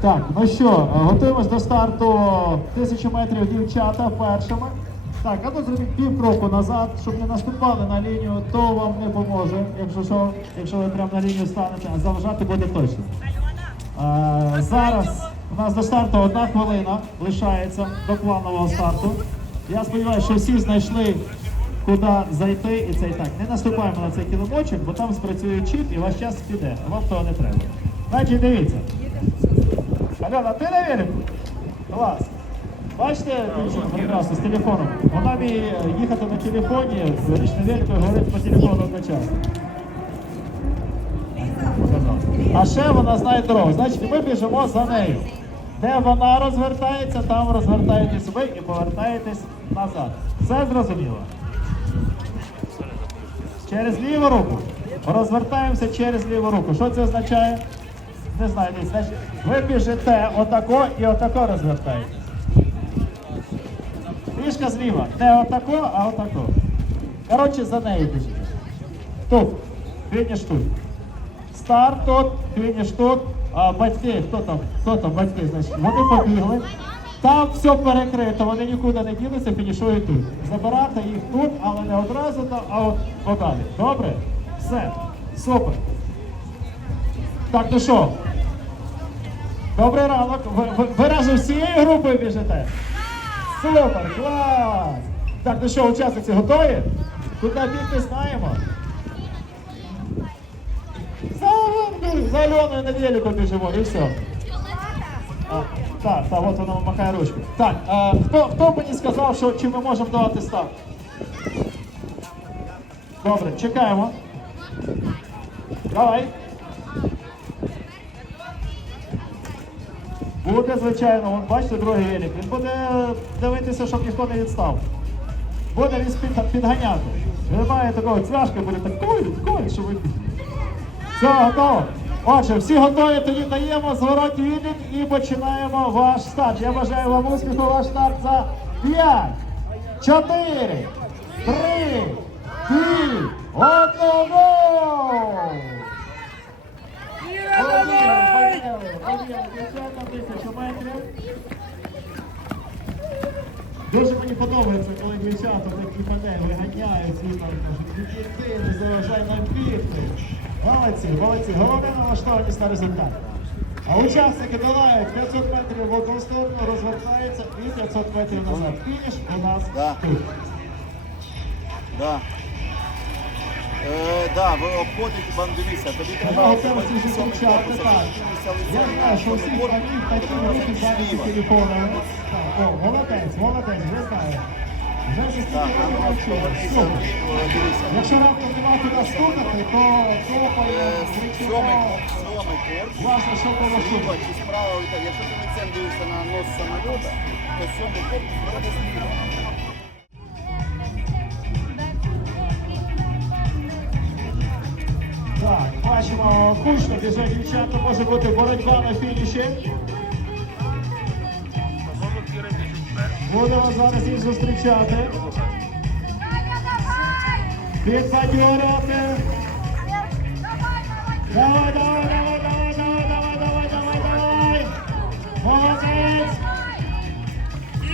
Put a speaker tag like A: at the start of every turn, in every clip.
A: Так, ну що, готуємось до старту тисячу метрів дівчата першими. Так, а тут зробіть пів кроку назад, щоб не наступали на лінію, то вам не поможе, якщо що, якщо ви прямо на лінію станете, а заважати буде точно. Е, зараз у нас до старту одна хвилина лишається до планового старту. Я сподіваюся, що всі знайшли, куди зайти і це і так. Не наступаємо на цей килимочок, бо там спрацює чіп і ваш час піде, вам того не треба. Значить, дивіться. Альона, ти на велику? Клас. Бачите, дівчина прекрасно, з телефоном. Вона вміє їхати на телефоні, річ на велику і говорити по телефону одночасно. А ще вона знає дорогу. Значить, ми біжимо за нею. Де вона розвертається, там розвертаєтесь ви і повертаєтесь назад. Все зрозуміло? Через ліву руку. Розвертаємося через ліву руку. Що це означає? Не знаю, ні. Значить, ви біжите отако і отако розвертаєтесь. Трішка зліва. Не отако, а отако. Коротше, за нею біжите. Тут. Фініш тут. Старт тут, фініш тут. А, батьки, хто там? Хто там батьки? Значить, вони побігли. Там все перекрито, вони нікуди не ділися, фінішують тут. Забирати їх тут, але не одразу, а от подалі. Добре? Все. Супер. Так, ну що? Добрий ранок. Ви, ви, ви разом з цією групою біжите? Супер, клас! Так, ну що, учасниці готові? Куди бігти знаємо? За, Альоною на велику біжимо і все. Так, так, от вона махає ручку. Так, а, хто, хто мені сказав, що чи ми можемо давати старт? Добре, чекаємо. Давай. Буде, звичайно, вон, бачите, другий велик. Він буде дивитися, щоб ніхто не відстав. Буде він під, підганяти. Немає такого цвяшка, буде так коль, коль, щоб ви. Все, готово. Отже, всі готові, тоді даємо зворотній відлік і починаємо ваш старт. Я бажаю вам успіху, ваш старт за 5, 4, 3, 2, 1, Метрів. Дуже мені подобається, коли дівчата такі панелі ганяють і там кажуть, дітей, не заважай нам бігти. Молодці, молодці. Головне налаштованість на результат. А учасники долають 500 метрів в одну сторону, розвертаються і 500 метрів назад. Фініш у нас
B: Да.
A: тут.
B: Да. Е, да, ви обходите, вам дивіться, тобі треба
A: обходити
B: сьомий корпус,
A: а
B: ви дивіться
A: лице
B: на сьомий корпус, і
A: тобі просто
B: зліва.
A: Молодець, молодець, вже знаю.
B: Так, а ну, якщо вернися.
A: Якщо вам потрібати наступити, е, то
B: сьомий сьомий корпус,
A: Власне, що
B: було
A: ліва
B: чи справа, якщо ти лицем дивишся на нос самоліта, то сьомий корпус треба зліва.
A: Бачимо, кучно біжать дівчата, може бути боротьба на фініші. Будемо зараз їх зустрічати. Підбадьорювати. Давай, давай, давай, давай, давай, давай, давай, давай, давай. Молодець.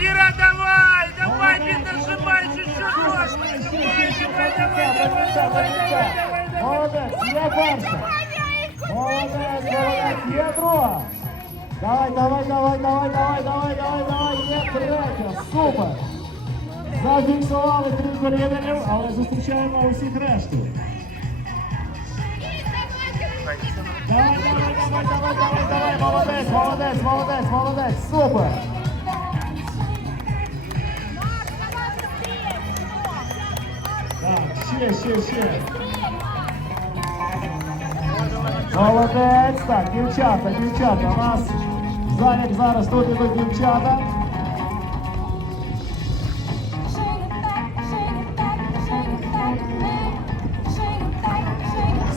C: Ира, давай, давай, піднажимай чуть-чуть ножки. Давай, давай, давай, давай, давай, давай, давай.
A: Молодець, є перша. Молодець, молодець, є друга. Давай, давай, давай, давай, давай, давай, давай, давай, є третя. Супер. Зафіксували трійку лідерів, але зустрічаємо усіх решту. Давай, давай, давай, давай, давай, давай, молодець, молодець, молодець, молодець, супер. Так, ще, ще, ще. Молодець. Так, дівчата, дівчата. У нас зайняк зараз тут ідуть дівчата.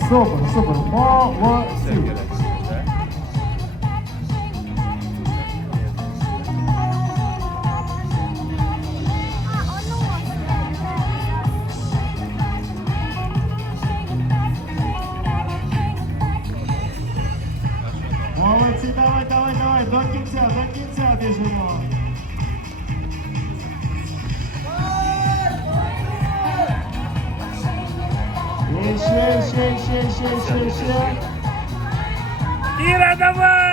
A: Супер, супер. Молодці. хлопці, давай, давай, давай, до кінця, до кінця біжимо. Ще, ще, ще, ще, ще, ще.
C: Іра, давай!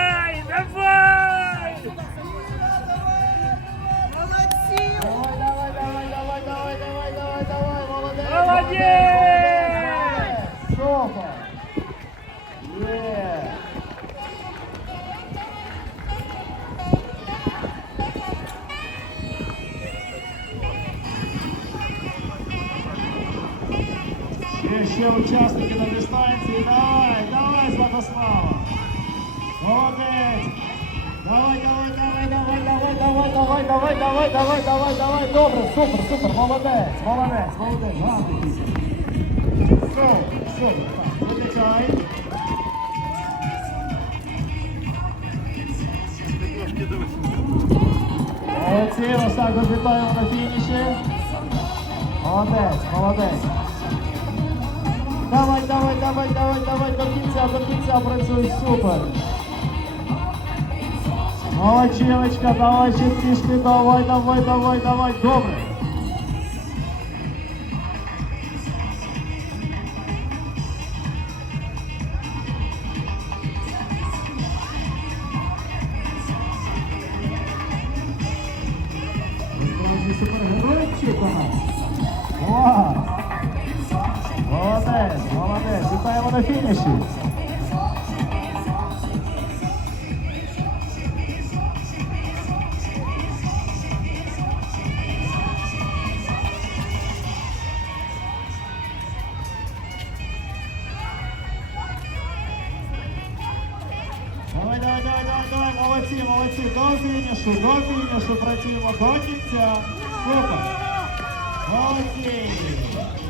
A: Є ще учасники на дистанції. Давай, давай, Златослава. Молодець. Давай, давай, давай, давай, давай, давай, давай, давай, давай, давай, давай, давай. Добре, супер, супер, молодець, молодець, молодець. Гарний пісня. Супер, супер. Так, витягай. Молодці, ось так от вітаємо на фініші. Молодець, молодець. Давай, давай, давай, давай, давай, до кінця, до кінця працюй, супер. Молодчиночка, давай ще трішки, давай, давай, давай, давай, добре. На фініші. Давай, давай, давай, давай, давай, молодці, молодці, до фінішу, до фінішу працюємо до кінця. Супер. Молодці.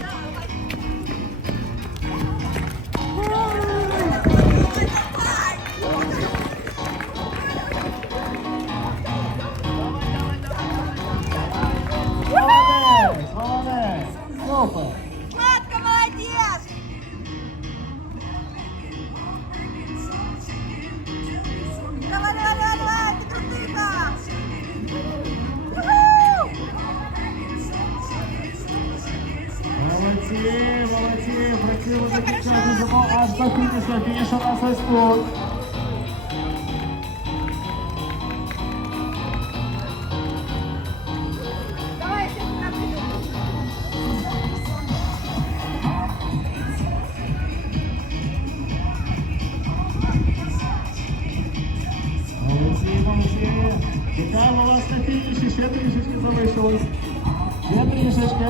A: Опа!
D: Владка, молодец! Давай, давай, давай, давай,
A: ты крутыха! Молодцы, молодцы, противно закричали, но отдохните, что финиш у нас есть тут. Чекаємо вас на фініші, ще трішечки залишилось. Ще трішечки.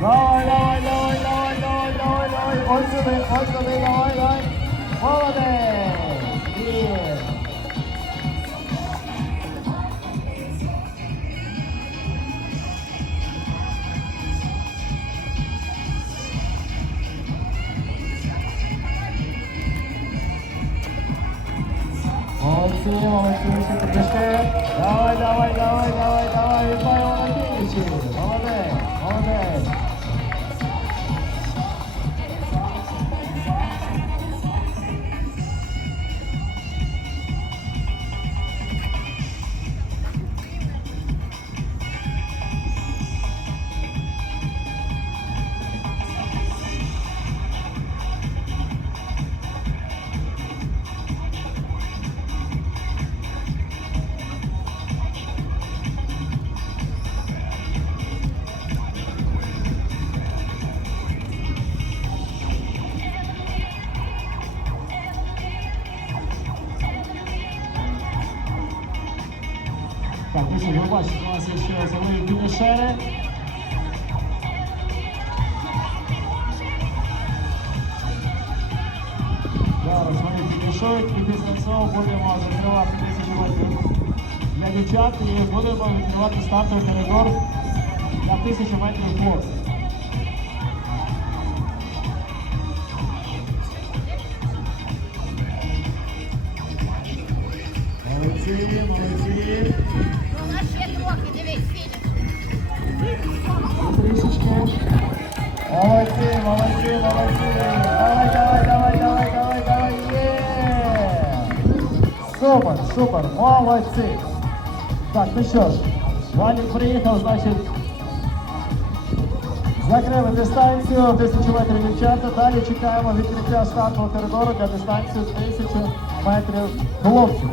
A: Давай, давай, давай, давай, давай, давай, давай. Ось сюди, ось сюди, давай, давай. Молодець. Так, ну що, ви бачите, у нас є ще зелені фінішери. Зараз вони підійшують і після цього будемо закривати тисячу метрів для дівчат і будемо відкривати стартовий коридор на 1000 метрів хлопців. Супер, супер, молодці. Так, ну що ж, Валік приїхав, значить, Закрили дистанцію 1000 метрів дівчата. Далі чекаємо відкриття штатного коридору для дистанції 1000 метрів хлопців.